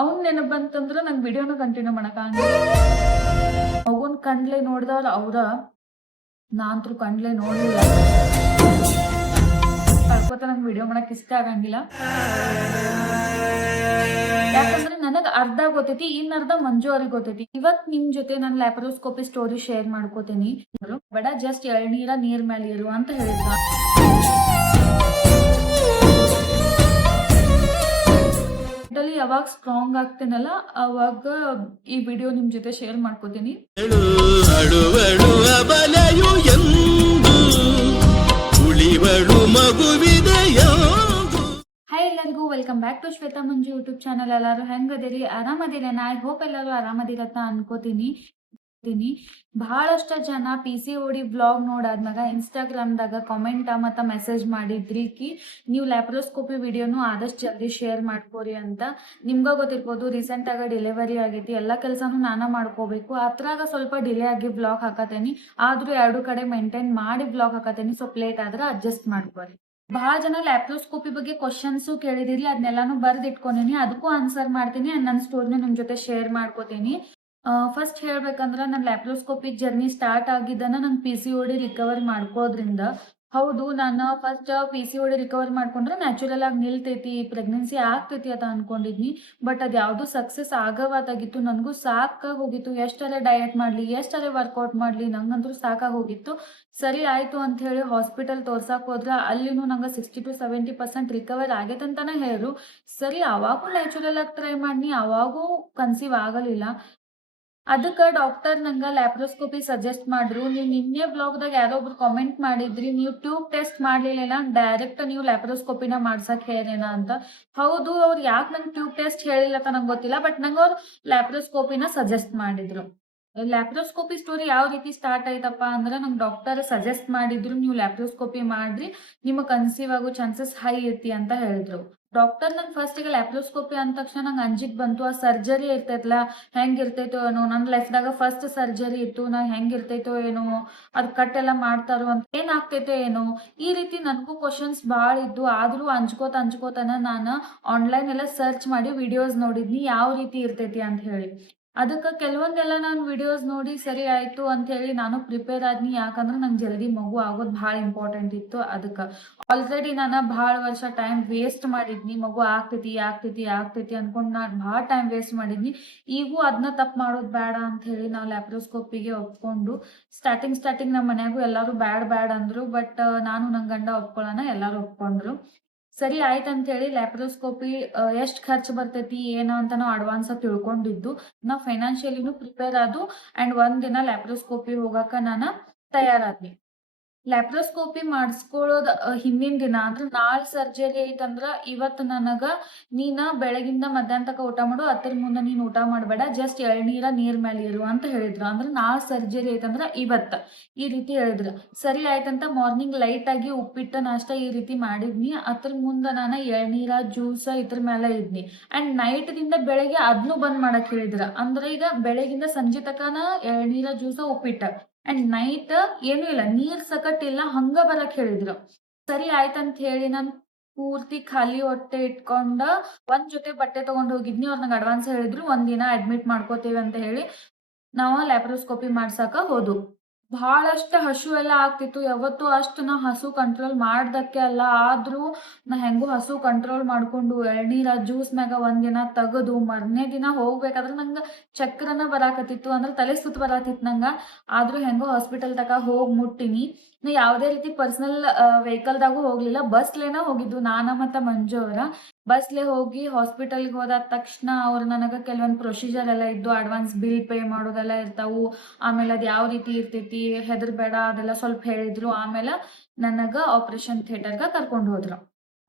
ಅವ್ನ್ ನೆನಪು ಬಂತಂದ್ರ ನಂಗೆ ವಿಡಿಯೋನ ಕಂಟಿನ್ಯೂ ಮಾಡಕ್ಕಾಗಂಗಿಲ್ಲ. ಮಗುನ್ ಕಂಡ್ಲೆ ನೋಡ್ದವ್ರ ಅವ್ರ, ನಾನಂತೂ ಕಂಡ್ಲೆ ನೋಡ್ಲಿಲ್ಲ. ಕಳ್ಕೊತ ನಂಗೆ ವಿಡಿಯೋ ಮಾಡಕ್ ಇಷ್ಟ ಆಗಂಗಿಲ್ಲ. ಯಾಕಂದ್ರೆ ನನಗ್ ಅರ್ಧ ಗೊತ್ತೈತಿ, ಇನ್ ಅರ್ಧ ಮಂಜು ಅವ್ರಿಗೆ ಗೊತ್ತೈತಿ. ಇವತ್ ನಿಮ್ ಜೊತೆ ನಾನು ಲ್ಯಾಪ್ರೋಸ್ಕೋಪಿ ಸ್ಟೋರಿ ಶೇರ್ ಮಾಡ್ಕೋತೀನಿ. ಬೇಡ ಜಸ್ಟ್ ಎಳ್ನೀರ ನೀರ್ ಮೇಲೆ ಇರು ಅಂತ ಹೇಳಿದ್ರ. ಯಾವಾಗ ಸ್ಟ್ರಾಂಗ್ ಆಗ್ತೇನಲ್ಲ ಅವಾಗ ಈ ವಿಡಿಯೋ ನಿಮ್ ಜೊತೆ ಶೇರ್ ಮಾಡ್ಕೋತೀನಿ. ಹಾಯ್ ಎಲ್ಲರಿಗೂ welcome back to Shweta Manju YouTube channel. ಎಲ್ಲರೂ ಹೆಂಗದಿರಿ? ಆರಾಮದಿರಿ? ಐ ಹೋಪ್ ಎಲ್ಲರೂ ಆರಾಮದಿರತ್ತ ಅನ್ಕೋತೀನಿ. ಬಹಳಷ್ಟು ಜನ PCOD ವ್ಲಾಗ್ ನೋಡಾದ್ಮ್ಯಾಗ ಇನ್ಸ್ಟಾಗ್ರಾಮ್ದಾಗ ಕಾಮೆಂಟ್ ಮತ್ತು ಮೆಸೇಜ್ ಮಾಡಿದ್ರಿ ಕಿ ನೀವು ಲ್ಯಾಪ್ರೋಸ್ಕೋಪಿ ವಿಡಿಯೋನು ಆದಷ್ಟು ಜಲ್ದಿ ಶೇರ್ ಮಾಡ್ಕೋರಿ ಅಂತ. ನಿಮ್ಗೆ ಗೊತ್ತಿರ್ಬೋದು, ರೀಸೆಂಟಾಗಿ ಡೆಲಿವರಿ ಆಗೈತಿ, ಎಲ್ಲ ಕೆಲಸನೂ ನಾನೇ ಮಾಡ್ಕೋಬೇಕು. ಅದ್ರಾಗ ಸ್ವಲ್ಪ ಡಿಲೇ ಆಗಿ ವ್ಲಾಗ್ ಹಾಕತ್ತೇನಿ, ಆದರೂ ಎರಡು ಕಡೆ ಮೇಂಟೈನ್ ಮಾಡಿ ವ್ಲಾಗ್ ಹಾಕತ್ತೇನಿ. ಸ್ವಲ್ಪ ಲೇಟ್ ಆದ್ರೆ ಅಡ್ಜಸ್ಟ್ ಮಾಡ್ಕೋರಿ. ಬಹಳ ಜನ ಲ್ಯಾಪ್ರೋಸ್ಕೋಪಿ ಬಗ್ಗೆ ಕ್ವಶನ್ಸು ಕೇಳಿದಿರಿ, ಅದನ್ನೆಲ್ಲಾನು ಬರ್ದು ಇಟ್ಕೊಂಡೀನಿ, ಅದಕ್ಕೂ ಆನ್ಸರ್ ಮಾಡ್ತೀನಿ. ನನ್ನ ಸ್ಟೋರಿನ ನಿಮ್ಮ ಜೊತೆ ಶೇರ್ ಮಾಡ್ಕೋತೀನಿ. ಫಸ್ಟ್ ಹೇಳ್ಬೇಕಂದ್ರೆ ನನ್ನ ಲ್ಯಾಪ್ರೋಸ್ಕೋಪಿ ಜರ್ನಿ ಸ್ಟಾರ್ಟ್ ಆಗಿದ್ದನ ನಂಗೆ PCOD ರಿಕವರ್ ಮಾಡ್ಕೋದ್ರಿಂದ. ಹೌದು, ನಾನು ಫಸ್ಟ್ PCOD ರಿಕವರ್ ಮಾಡ್ಕೊಂಡ್ರೆ ನ್ಯಾಚುರಲ್ ಆಗಿ ನಿಲ್ತೈತಿ, ಪ್ರೆಗ್ನೆನ್ಸಿ ಆಗ್ತೈತಿ ಅಂತ ಅನ್ಕೊಂಡಿದ್ನಿ. ಬಟ್ ಅದು ಯಾವುದು ಸಕ್ಸಸ್ ಆಗವಾತಾಗಿತ್ತು. ನನಗೂ ಸಾಕಾಗಿ ಹೋಗಿತ್ತು. ಎಷ್ಟರೇ ಡಯಟ್ ಮಾಡಲಿ, ಎಷ್ಟರೇ ವರ್ಕೌಟ್ ಮಾಡಲಿ, ನಂಗಂತೂ ಸಾಕಾಗಿ ಹೋಗಿತ್ತು. ಸರಿ ಆಯಿತು ಅಂತ ಹೇಳಿ ಹಾಸ್ಪಿಟಲ್ ತೋರ್ಸಕ್ಕೆ ಹೋದ್ರೆ ಅಲ್ಲಿನೂ ನಂಗೆ 60 to 70% ರಿಕವರ್ ಆಗೈತೆ ಅಂತಾನೆ ಹೇಳಿದ್ರು. ಸರಿ, ಅವಾಗೂ ನ್ಯಾಚುರಲ್ ಆಗಿ ಟ್ರೈ ಮಾಡಿ, ಅವಾಗೂ ಕನ್ಸೀವ್ ಆಗಲಿಲ್ಲ. ಅದಕ್ಕೆ ಡಾಕ್ಟರ್ ನಂಗೆ ಲ್ಯಾಪ್ರೋಸ್ಕೋಪಿ ಸಜೆಸ್ಟ್ ಮಾಡ್ರು. ನೀವು ನಿನ್ನೆ ಬ್ಲಾಗ್ದಾಗ ಯಾರೋ ಒಬ್ರು ಕಾಮೆಂಟ್ ಮಾಡಿದ್ರಿ, ನೀವು ಟ್ಯೂಬ್ ಟೆಸ್ಟ್ ಮಾಡಲಿಲ್ಲ, ಡೈರೆಕ್ಟ್ ನೀವು ಲ್ಯಾಪ್ರೋಸ್ಕೋಪಿನ ಮಾಡ್ಸಕ್ಕೆ ಹೇಳ್ರೇನ ಅಂತ. ಹೌದು, ಅವ್ರು ಯಾಕೆ ನಂಗೆ ಟ್ಯೂಬ್ ಟೆಸ್ಟ್ ಹೇಳಿಲ್ಲ ಅಂತ ನಂಗೆ ಗೊತ್ತಿಲ್ಲ, ಬಟ್ ನಂಗೆ ಅವ್ರು ಲ್ಯಾಪ್ರೋಸ್ಕೋಪಿನ ಸಜೆಸ್ಟ್ ಮಾಡಿದ್ರು. ಲ್ಯಾಪ್ರೋಸ್ಕೋಪಿ ಸ್ಟೋರಿ ಯಾವ ರೀತಿ ಸ್ಟಾರ್ಟ್ ಆಯ್ತಪ್ಪ ಅಂದ್ರೆ, ನಂಗೆ ಡಾಕ್ಟರ್ ಸಜೆಸ್ಟ್ ಮಾಡಿದ್ರು, ನೀವು ಲ್ಯಾಪ್ರೋಸ್ಕೋಪಿ ಮಾಡ್ರಿ, ನಿಮಗೆ ಕನ್ಸೀವ್ ಆಗೋ ಚಾನ್ಸಸ್ ಹೈ ಐತಿ ಅಂತ ಹೇಳಿದ್ರು. ಡಾಕ್ಟರ್ ನಂಗೆ ಫಸ್ಟಿಗೆ ಲ್ಯಾಪ್ರೋಸ್ಕೋಪಿ ಅಂದ ತಕ್ಷಣ ನಂಗೆ ಅಂಜಿಕ್ ಬಂತು. ಆ ಸರ್ಜರಿ ಇರ್ತೈತಲ್ಲ, ಹೆಂಗಿರ್ತೈತೋ ಏನೋ. ನನ್ನ ಲೈಫ್ದಾಗ ಫಸ್ಟ್ ಸರ್ಜರಿ ಇತ್ತು, ನಾ ಹೆಂಗಿರ್ತೈತೋ ಏನೋ, ಅದು ಕಟ್ಟೆಲ್ಲ ಮಾಡ್ತಾರೋ ಅಂತ, ಏನಾಗ್ತೈತೋ ಏನೋ, ಈ ರೀತಿ ನನಗೂ ಕ್ವಶನ್ಸ್ ಭಾಳ ಇದ್ದು. ಆದರೂ ಅಂಜ್ಕೋತಾನ ನಾನು ಆನ್ಲೈನ್ ಎಲ್ಲ ಸರ್ಚ್ ಮಾಡಿ ವಿಡಿಯೋಸ್ ನೋಡಿದ್ನಿ ಯಾವ ರೀತಿ ಇರ್ತೈತಿ ಅಂತ ಹೇಳಿ. ಅದಕ್ಕೆ ಕೆಲವೊಂದೆಲ್ಲ ನಾನು ವಿಡಿಯೋಸ್ ನೋಡಿ ಸರಿ ಆಯಿತು ಅಂಥೇಳಿ ನಾನು ಪ್ರಿಪೇರ್ ಆದ್ನಿ. ಯಾಕಂದ್ರೆ ನಂಗೆ ಜಲ್ದಿ ಮಗು ಆಗೋದು ಭಾಳ ಇಂಪಾರ್ಟೆಂಟ್ ಇತ್ತು. ಅದಕ್ಕೆ ಆಲ್ರೆಡಿ ನಾನು ಭಾಳ ವರ್ಷ ಟೈಮ್ ವೇಸ್ಟ್ ಮಾಡಿದ್ನಿ. ಮಗು ಆಗ್ತೈತಿ ಅನ್ಕೊಂಡು ನಾನು ಭಾಳ ಟೈಮ್ ವೇಸ್ಟ್ ಮಾಡಿದ್ನಿ. ಈಗೂ ಅದನ್ನ ತಪ್ಪು ಮಾಡೋದು ಬೇಡ ಅಂತ ಹೇಳಿ ನಾವು ಲ್ಯಾಪ್ರೋಸ್ಕೋಪಿಗೆ ಒಪ್ಕೊಂಡು ಸ್ಟಾರ್ಟಿಂಗ್ ನಮ್ಮ ಮನ್ಯಾಗೂ ಎಲ್ಲರೂ ಬ್ಯಾಡ್ ಅಂದರು. ಬಟ್ ನಾನು ನನ್ನ ಗಂಡ ಒಪ್ಕೊಳ್ಳೋಣ, ಎಲ್ಲರೂ ಒಪ್ಕೊಂಡ್ರು. ಸರಿ ಆಯ್ತು ಅಂತ ಹೇಳಿ ಲ್ಯಾಪ್ರೋಸ್ಕೋಪಿ ಎಷ್ಟು ಖರ್ಚು ಬರ್ತೈತಿ ಏನು ಅಂತ ನಾವು ಅಡ್ವಾನ್ಸ್ ಆಗಿ ತಿಳ್ಕೊಂಡಿದ್ದು. ನಾವು ಫೈನಾನ್ಷಿಯಲಿನೂ ಪ್ರಿಪೇರ್ ಆದು ಆ್ಯಂಡ್ ಒಂದಿನ ಲ್ಯಾಪ್ರೋಸ್ಕೋಪಿ ಹೋಗಕ್ಕೆ ನಾನು ತಯಾರಾದ್ನಿ. ಲ್ಯಾಪ್ರೋಸ್ಕೋಪಿ ಮಾಡಿಸ್ಕೊಳ್ಳೋದು ಹಿಂದಿನ ದಿನ ಅಂದ್ರೆ ನಾಳೆ ಸರ್ಜರಿ ಐತಂದ್ರ ಇವತ್ತು ನನಗೆ ನೀನು ಬೆಳಗಿಂದ ಮಧ್ಯಾಹ್ನ ತನಕ ಊಟ ಮಾಡು, ಅದ್ರ ಮುಂದೆ ನೀನು ಊಟ ಮಾಡಬೇಡ, ಜಸ್ಟ್ ನೀರ್ ಮೇಲೆ ಇರು ಅಂತ ಹೇಳಿದ್ರು. ಅಂದ್ರೆ ನಾಳೆ ಸರ್ಜರಿ ಐತಂದ್ರ ಇವತ್ತು ಈ ರೀತಿ ಹೇಳಿದ್ರು. ಸರಿ ಆಯ್ತಂತ ಮಾರ್ನಿಂಗ್ ಲೈಟಾಗಿ ಉಪ್ಪಿಟ್ಟು ನಾಷ್ಟ ಈ ರೀತಿ ಮಾಡಿದ್ನಿ. ಅದ್ರ ಮುಂದೆ ನಾನು ಎಳ್ನೀರ ಜ್ಯೂಸ ಇದ್ರ ಮೇಲೆ ಇದ್ನಿ. ಆ್ಯಂಡ್ ನೈಟ್ದಿಂದ ಬೆಳಗ್ಗೆ ಅದನ್ನು ಬಂದ್ ಮಾಡಕ್ ಹೇಳಿದ್ರು. ಅಂದ್ರೆ ಈಗ ಬೆಳಗಿಂದ ಸಂಜೆ ತನಕ ಎಳ್ನೀರ ಜ್ಯೂಸ ಉಪ್ಪಿಟ್ಟು ಅಂಡ್ ನೈಟ್ ಏನೂ ಇಲ್ಲ, ನೀರ್ ಸಕಟ್ಟಿಲ್ಲ, ಹಂಗ ಬರಕ್ ಹೇಳಿದ್ರು. ಸರಿ ಆಯ್ತಂತ ಹೇಳಿ ನಾನು ಪೂರ್ತಿ ಖಾಲಿ ಹೊಟ್ಟೆ ಇಟ್ಕೊಂಡ ಒಂದ್ ಜೊತೆ ಬಟ್ಟೆ ತಗೊಂಡ್ ಹೋಗಿದ್ನಿ. ಅವ್ರ ನಂಗೆ ಅಡ್ವಾನ್ಸ್ ಹೇಳಿದ್ರು ಒಂದಿನ ಅಡ್ಮಿಟ್ ಮಾಡ್ಕೋತೀವಿ ಅಂತ ಹೇಳಿ. ನಾವು ಲ್ಯಾಪ್ರೋಸ್ಕೋಪಿ ಮಾಡ್ಸಕ ಹೋದು. ಬಹಳಷ್ಟು ಹಸು ಎಲ್ಲ ಆಗ್ತಿತ್ತು. ಯಾವತ್ತೂ ಅಷ್ಟು ನಾ ಹಸು ಕಂಟ್ರೋಲ್ ಮಾಡ್ದಕ್ಕೆ ಅಲ್ಲ, ಆದ್ರೂ ನಾ ಹೆಂಗೋ ಹಸು ಕಂಟ್ರೋಲ್ ಮಾಡ್ಕೊಂಡು ಎಳ್ನೀರ ಜ್ಯೂಸ್ ಮ್ಯಾಗ ಒಂದಿನ ತೆಗೆದು ಮರನೇ ದಿನ ಹೋಗ್ಬೇಕಾದ್ರೆ ನಂಗೆ ಚಕ್ರನ ಬರಾಕತ್ತಿತ್ತು, ಅಂದ್ರೆ ತಲೆ ಸುತ್ತ ಬರಾತಿತ್ತು ನಂಗೆ. ಆದ್ರೂ ಹೆಂಗೋ ಹಾಸ್ಪಿಟಲ್ ತಕ ಹೋಗಿ ಮುಟ್ಟಿನಿ. ನಾ ಯಾವುದೇ ರೀತಿ ಪರ್ಸನಲ್ ವೆಹಿಕಲ್ದಾಗೂ ಹೋಗ್ಲಿಲ್ಲ, ಬಸ್ಲೇನ ಹೋಗಿದ್ದು ನಾನು ಮತ್ತು ಮಂಜು ಅವರ. ಬಸ್ಲೆ ಹೋಗಿ ಹಾಸ್ಪಿಟಲ್ಗೆ ಹೋದಾದ ತಕ್ಷಣ ಅವ್ರು ನನಗೆ ಕೆಲವೊಂದು ಪ್ರೊಸೀಜರ್ ಎಲ್ಲ ಇದ್ದು, ಅಡ್ವಾನ್ಸ್ ಬಿಲ್ ಪೇ ಮಾಡೋದೆಲ್ಲ ಇರ್ತಾವು. ಆಮೇಲೆ ಅದು ಯಾವ ರೀತಿ ಇರ್ತೈತಿ, ಹೆದರ್ಬೇಡ ಅದೆಲ್ಲ ಸ್ವಲ್ಪ ಹೇಳಿದ್ರು. ಆಮೇಲೆ ನನಗೆ ಆಪರೇಷನ್ ಥಿಯೇಟರ್ಗೆ ಕರ್ಕೊಂಡು ಹೋದ್ರು.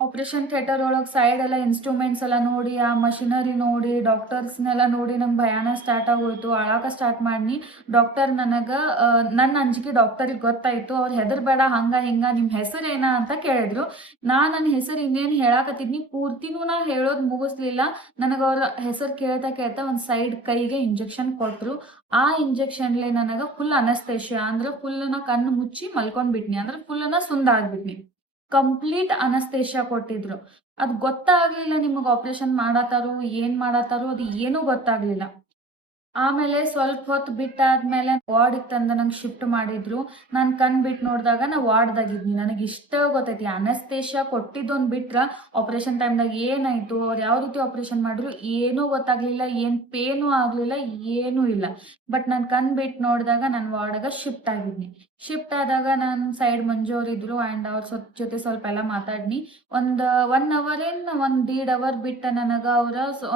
ಆಪರೇಷನ್ ಥಿಯೇಟರ್ ಒಳಗೆ ಸೈಡ್ ಎಲ್ಲ ಇನ್ಸ್ಟ್ರೂಮೆಂಟ್ಸ್ ಎಲ್ಲ ನೋಡಿ, ಆ ಮಷಿನರಿ ನೋಡಿ, ಡಾಕ್ಟರ್ಸ್ನೆಲ್ಲ ನೋಡಿ ನಂಗೆ ಭಯಾನ ಸ್ಟಾರ್ಟ್ ಆಗೋಯ್ತು. ಅಳಾಕ ಸ್ಟಾರ್ಟ್ ಮಾಡಿ ಡಾಕ್ಟರ್ ನನಗೆ ನನ್ನ ಅಂಜಿಕೆ ಡಾಕ್ಟರಿಗೆ ಗೊತ್ತಾಯಿತು. ಅವ್ರು ಹೆದರ್ಬೇಡ, ಹಂಗ ಹಿಂಗ, ನಿಮ್ಮ ಹೆಸರೇನ ಅಂತ ಕೇಳಿದ್ರು. ನನ್ನ ಹೆಸರು ಇನ್ನೇನು ಹೇಳಾಕತ್ತಿದ್ನಿ, ಪೂರ್ತಿನೂ ನಾ ಹೇಳೋದು ಮುಗಿಸ್ಲಿಲ್ಲ. ನನಗೆ ಅವ್ರ ಹೆಸರು ಕೇಳ್ತಾ ಒಂದು ಸೈಡ್ ಕೈಗೆ ಇಂಜೆಕ್ಷನ್ ಕೊಟ್ಟರು. ಆ ಇಂಜೆಕ್ಷನ್ಲೆ ನನಗೆ ಫುಲ್ ಅನಸ್ತೇಷಿಯಾ, ಅಂದ್ರೆ ಫುಲ್ ನಾ ಕಣ್ಣು ಮುಚ್ಚಿ ಮಲ್ಕೊಂಡ್ಬಿಟ್ನಿ, ಅಂದ್ರೆ ಫುಲ್ ನಾ ಸುಂದ ಆಗ್ಬಿಟ್ನಿ. ಕಂಪ್ಲೀಟ್ ಅನಸ್ತೇಷಿಯಾ ಕೊಟ್ಟಿದ್ರು. ಅದು ಗೊತ್ತಾಗ್ಲಿಲ್ಲ ನಿಮಗೆ ಆಪರೇಷನ್ ಮಾಡತಾರೋ ಏನ್ ಮಾಡತಾರೋ ಅದು ಏನೂ ಗೊತ್ತಾಗ್ಲಿಲ್ಲ. ಆಮೇಲೆ ಸ್ವಲ್ಪ ಹೊತ್ತು ಬಿಟ್ಟಾದ್ಮೇಲೆ ವಾರ್ಡಿಗೆ ತಂದು ನಂಗೆ ಶಿಫ್ಟ್ ಮಾಡಿದ್ರು. ನಾನು ಕಣ್ ಬಿಟ್ಟು ನೋಡಿದಾಗ ನಾ ವಾರ್ಡ್ದಾಗಿದ್ನಿ. ನನಗೆ ಇಷ್ಟ ಗೊತ್ತೈತಿ ಅನಸ್ತೇಷಿಯಾ ಕೊಟ್ಟಿದ್ದೊಂದು ಬಿಟ್ರೆ ಆಪರೇಷನ್ ಟೈಮ್ದಾಗ ಏನಾಯಿತು, ಅವ್ರು ಯಾವ ರೀತಿ ಆಪರೇಷನ್ ಮಾಡಿದ್ರು ಏನೂ ಗೊತ್ತಾಗಲಿಲ್ಲ, ಏನು ಪೇನೂ ಆಗಲಿಲ್ಲ, ಏನೂ ಇಲ್ಲ. ಬಟ್ ನಾನು ಕಣ್ ಬಿಟ್ಟು ನೋಡಿದಾಗ ನಾನು ವಾರ್ಡ್ಗೆ ಶಿಫ್ಟ್ ಆಗಿದ್ನಿ. ಶಿಫ್ಟ್ ಆದಾಗ ನನ್ನ ಸೈಡ್ ಮಂಜು ಅವರಿದ್ರು ಆ್ಯಂಡ್ ಅವ್ರ ಜೊತೆ ಸ್ವಲ್ಪ ಎಲ್ಲ ಮಾತಾಡ್ನಿ. ಒಂದು 1 ಅವರ್ ಏನು 1.5 ಅವರ್ ಬಿಟ್ಟು ನನಗೆ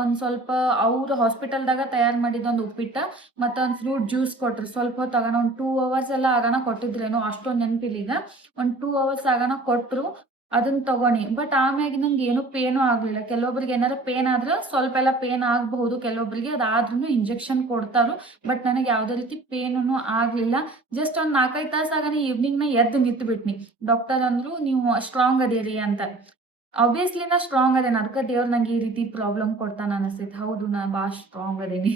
ಒಂದು ಸ್ವಲ್ಪ ಅವ್ರು ಹಾಸ್ಪಿಟಲ್ದಾಗ ತಯಾರು ಮಾಡಿದ ಒಂದು ಉಪ್ಪಿಟ್ಟ ಮತ್ತು ಒಂದು ಫ್ರೂಟ್ ಜ್ಯೂಸ್ ಕೊಟ್ಟರು. ಸ್ವಲ್ಪ ಹೊತ್ತು ಆಗೋಣ ಒಂದು 2 ಅವರ್ಸ್ ಎಲ್ಲ ಆಗೋಣ ಕೊಟ್ಟಿದ್ರೇನೋ ಅಷ್ಟೊಂದು ನೆನಪಿಲ್ಲ ಈಗ. ಒಂದು 2 ಅವರ್ಸ್ ಆಗೋಣ ಕೊಟ್ಟರು. ಅದನ್ನ ತಗೊನಿ. ಬಟ್ ಆಮ್ಯಾಗ ನಂಗೆ ಏನು ಪೇನೂ ಆಗಲಿಲ್ಲ. ಕೆಲವೊಬ್ರಿಗೆ ಏನಾರ ಪೇನ್ ಆದ್ರೆ ಸ್ವಲ್ಪ ಎಲ್ಲ ಪೇನ್ ಆಗಬಹುದು ಕೆಲವೊಬ್ರಿಗೆ, ಅದಾದ್ರೂ ಇಂಜೆಕ್ಷನ್ ಕೊಡ್ತಾರು. ಬಟ್ ನನಗೆ ಯಾವುದೇ ರೀತಿ ಪೇನೂ ಆಗಲಿಲ್ಲ. ಜಸ್ಟ್ ಒಂದು 4-5 ತಾಸು ಆಗಾನೆ ಈವ್ನಿಂಗ್ನ ಎದ್ದು ನಿಂತು ಬಿಟ್ನಿ. ಡಾಕ್ಟರ್ ಅಂದರು ನೀವು ಸ್ಟ್ರಾಂಗ್ ಅದೇರಿ ಅಂತ. ಆಬ್ವಿಯಸ್ಲಿ ನಾ ಸ್ಟ್ರಾಂಗ್ ಅದೇನಿ, ಅದಕ್ಕೆ ದೇವ್ರು ನಂಗೆ ಈ ರೀತಿ ಪ್ರಾಬ್ಲಮ್ ಕೊಡ್ತಾನೆ ಅನಿಸ್ತೈತೆ. ಹೌದು ನಾ ಭಾಳ ಸ್ಟ್ರಾಂಗ್ ಅದೇನಿ.